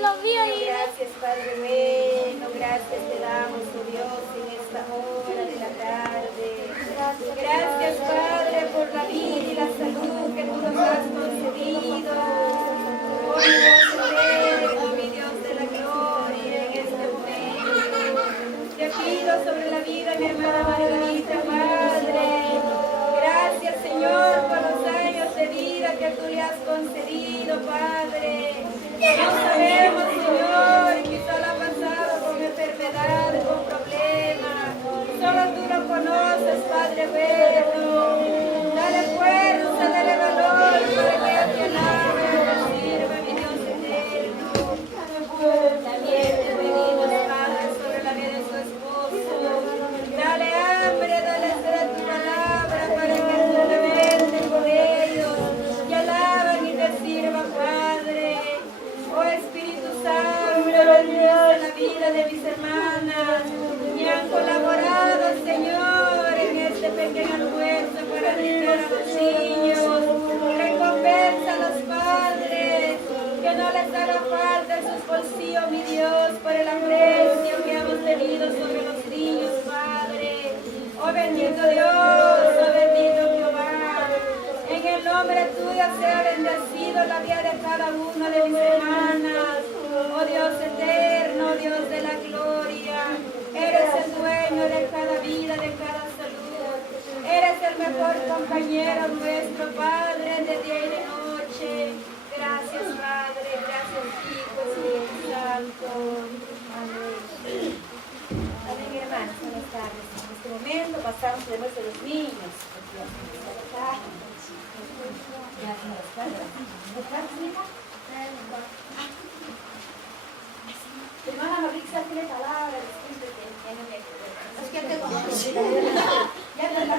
Gracias, Padre bueno, gracias te damos, oh Dios, en esta hora de la tarde. Gracias, Padre, por la vida y la salud que tú nos has concedido. Oh Dios eterno, mi Dios de la gloria, en este momento. Te pido sobre la vida de mi hermana Margarita, Padre. Gracias, Señor, por los años de vida que tú le has concedido, Padre. No sabemos, Señor, quizá la ha pasado con enfermedades, con problemas. Solo tú lo conoces, Padre bueno. Dale fuerza, dale valor para que ella te alabe, te sirva, mi Dios eterno. También te pedimos, Padre, sobre la vida de su esposo. Dale hambre, dale sed a tu palabra para que tú te vendes por ellos. Y alaban y te sirvan, Padre. Oh Espíritu Santo, bendice la vida de mis hermanas que han colaborado, Señor, en este pequeño almuerzo para brindar a los niños. Recompensa a los padres, que no les haga falta en sus bolsillos, mi Dios, por el aprecio que hemos tenido sobre los niños, Padre. Oh bendito Dios, oh bendito Jehová. En el nombre tuyo sea bendecido la vida de cada una de mis hermanas. Oh Dios eterno, Dios de la gloria. Eres el dueño de cada vida, de cada salud. Eres el mejor compañero nuestro, Padre, de día y de noche. Gracias, Padre. Gracias, Hijo, Espíritu Santo. Amén. Amén, hermanos. Buenas tardes. En este momento pasamos de nuevo a los niños. Hermana Maritza tiene palabras, es que te conoces. Ya te la